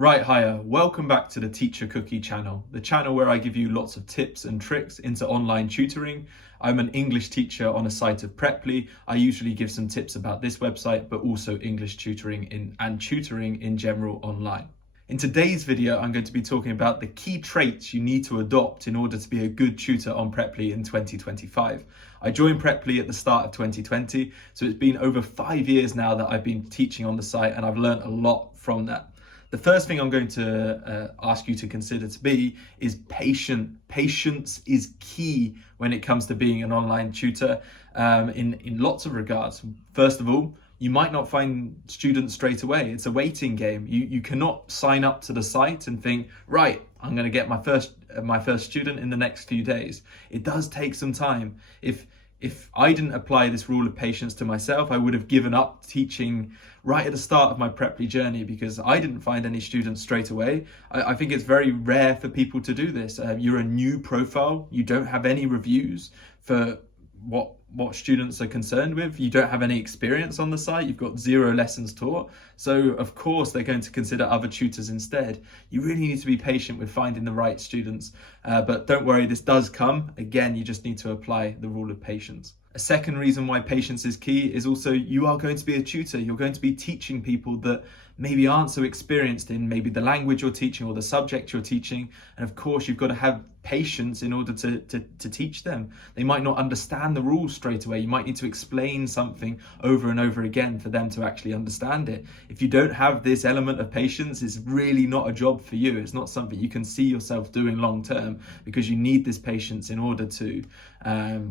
Right, hiya. Welcome back to the Teacher Cookie channel, the channel where I give you lots of tips and tricks into online tutoring. I'm an English teacher on a site of Preply. I usually give some tips about this website, but also English tutoring and tutoring in general online. In today's video, I'm going to be talking about the key traits you need to adopt in order to be a good tutor on Preply in 2025. I joined Preply at the start of 2020, so it's been over 5 years now that I've been teaching on the site, and I've learned a lot from that. The first thing I'm going to ask you to consider to be is patient. Patience is key when it comes to being an online tutor in lots of regards. First of all, you might not find students straight away. It's a waiting game. You cannot sign up to the site and think, right, I'm going to get my first student in the next few days. It does take some time. If I didn't apply this rule of patience to myself, I would have given up teaching right at the start of my Preply journey because I didn't find any students straight away. I think it's very rare for people to do this. You're a new profile, you don't have any reviews for what students are concerned with, you don't have any experience on the site, you've got 0 lessons taught, so of course they're going to consider other tutors instead. You really need to be patient with finding the right students, but don't worry, this does come. Again, you just need to apply the rule of patience. A second reason why patience is key is also you are going to be a tutor. You're going to be teaching people that maybe aren't so experienced in maybe the language you're teaching or the subject you're teaching. And of course, you've got to have patience in order to teach them. They might not understand the rules straight away. You might need to explain something over and over again for them to actually understand it. If you don't have this element of patience, it's really not a job for you. It's not something you can see yourself doing long term, because you need this patience in order to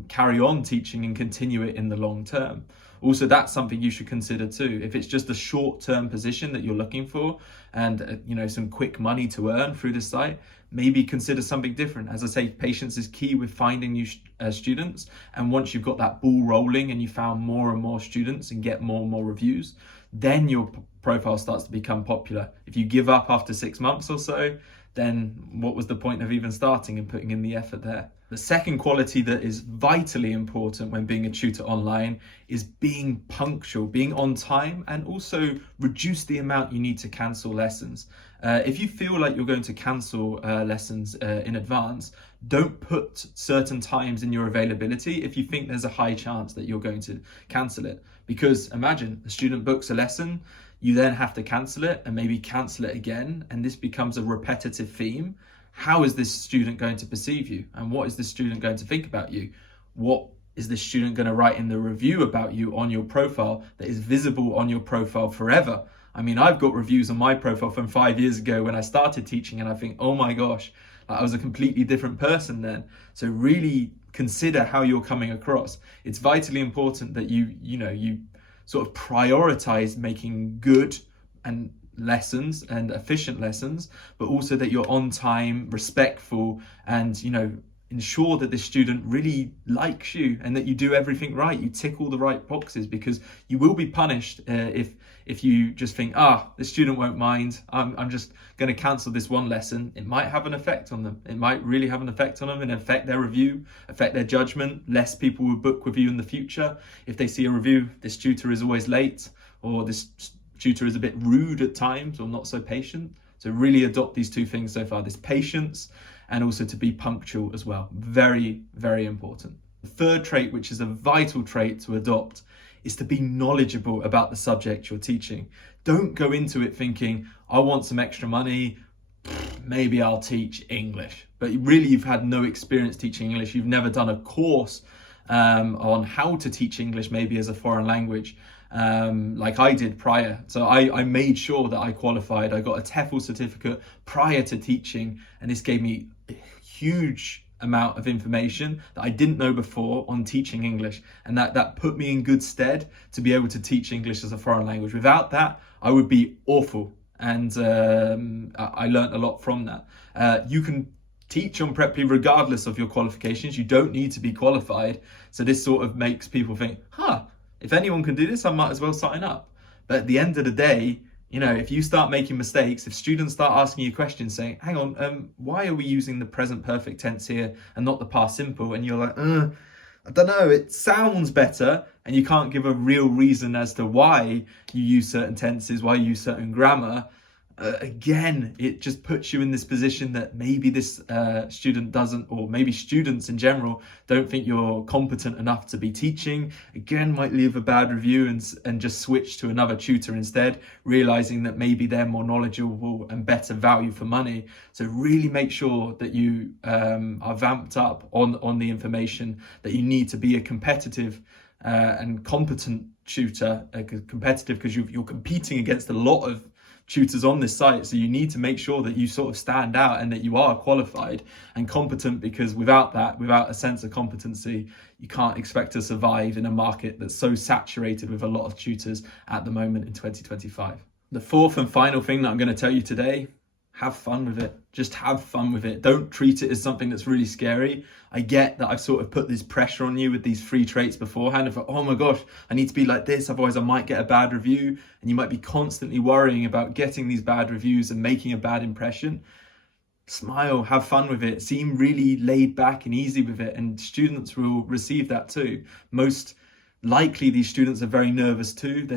carry on teaching and continue it in the long term. Also, that's something you should consider too. If it's just a short-term position that you're looking for and some quick money to earn through the site, maybe consider something different. As I say, patience is key with finding new students. And once you've got that ball rolling and you found more and more students and get more and more reviews, then your profile starts to become popular. If you give up after 6 months or so, then what was the point of even starting and putting in the effort there? The second quality that is vitally important when being a tutor online is being punctual, being on time, and also reduce the amount you need to cancel lessons. If you feel like you're going to cancel lessons in advance, don't put certain times in your availability if you think there's a high chance that you're going to cancel it. Because imagine a student books a lesson, you then have to cancel it and maybe cancel it again, and this becomes a repetitive theme. How is this student going to perceive you? And what is this student going to think about you? What is this student going to write in the review about you on your profile that is visible on your profile forever? I mean, I've got reviews on my profile from 5 years ago when I started teaching, and I think, oh my gosh, I was a completely different person then. So really consider how you're coming across. It's vitally important that you sort of prioritize making good and lessons and efficient lessons, but also that you're on time, respectful, and ensure that the student really likes you and that you do everything right. You tick all the right boxes, because you will be punished if you just think, the student won't mind, I'm just going to cancel this one lesson. It might have an effect on them. It might really have an effect on them and affect their review, affect their judgment. Less people will book with you in the future if they see a review, this tutor is always late, or this tutor is a bit rude at times, or not so patient. So really adopt these two things so far, this patience and also to be punctual as well. Very, very important. The third trait, which is a vital trait to adopt, is to be knowledgeable about the subject you're teaching. Don't go into it thinking, I want some extra money, maybe I'll teach English. But really, you've had no experience teaching English. You've never done a course on how to teach English, maybe as a foreign language, like I did prior. So I made sure that I qualified. I got a TEFL certificate prior to teaching, and this gave me a huge amount of information that I didn't know before on teaching English, and that put me in good stead to be able to teach English as a foreign language. Without that, I would be awful, and I learned a lot from that. You can teach on Preply regardless of your qualifications. You don't need to be qualified. So this sort of makes people think, if anyone can do this, I might as well sign up. But at the end of the day, if you start making mistakes, if students start asking you questions saying, hang on, why are we using the present perfect tense here and not the past simple? And you're like, I don't know, it sounds better, and you can't give a real reason as to why you use certain tenses, why you use certain grammar. again, it just puts you in this position that maybe this student doesn't, or maybe students in general don't think you're competent enough to be teaching. Again, might leave a bad review and just switch to another tutor instead, realizing that maybe they're more knowledgeable and better value for money. So really make sure that you are vamped up on the information, that you need to be a competitive and competent tutor, competitive because you're competing against a lot of tutors on this site, so you need to make sure that you sort of stand out and that you are qualified and competent, because without a sense of competency, you can't expect to survive in a market that's so saturated with a lot of tutors at the moment in 2025. The fourth and final thing that I'm going to tell you today: have fun with it. Just have fun with it. Don't treat it as something that's really scary. I get that I've sort of put this pressure on you with these 3 traits beforehand of, oh my gosh, I need to be like this, otherwise I might get a bad review. And you might be constantly worrying about getting these bad reviews and making a bad impression. Smile, have fun with it, seem really laid back and easy with it, and students will receive that too. Most likely these students are very nervous too.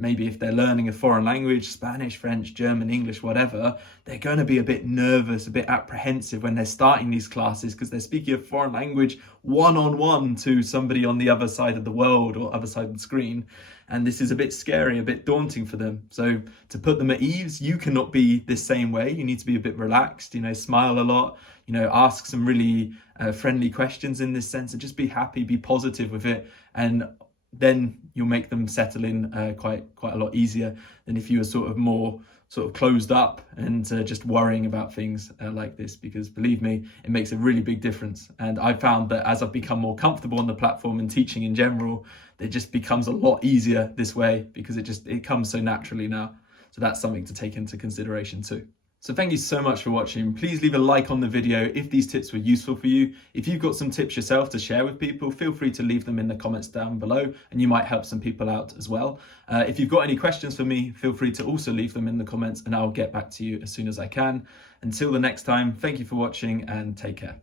Maybe if they're learning a foreign language, Spanish, French, German, English, whatever, they're going to be a bit nervous, a bit apprehensive when they're starting these classes, because they're speaking a foreign language one-on-one to somebody on the other side of the world or other side of the screen. And this is a bit scary, a bit daunting for them. So to put them at ease, you cannot be the same way. You need to be a bit relaxed, smile a lot, ask some really friendly questions in this sense, and just be happy, be positive with it. And then you'll make them settle in quite a lot easier than if you were sort of closed up and just worrying about things like this, because believe me, it makes a really big difference. And I found that as I've become more comfortable on the platform and teaching in general, it just becomes a lot easier this way, because it comes so naturally now. So that's something to take into consideration too. So thank you so much for watching. Please leave a like on the video if these tips were useful for you. If you've got some tips yourself to share with people, feel free to leave them in the comments down below, and you might help some people out as well. If you've got any questions for me, feel free to also leave them in the comments, and I'll get back to you as soon as I can. Until the next time, thank you for watching and take care.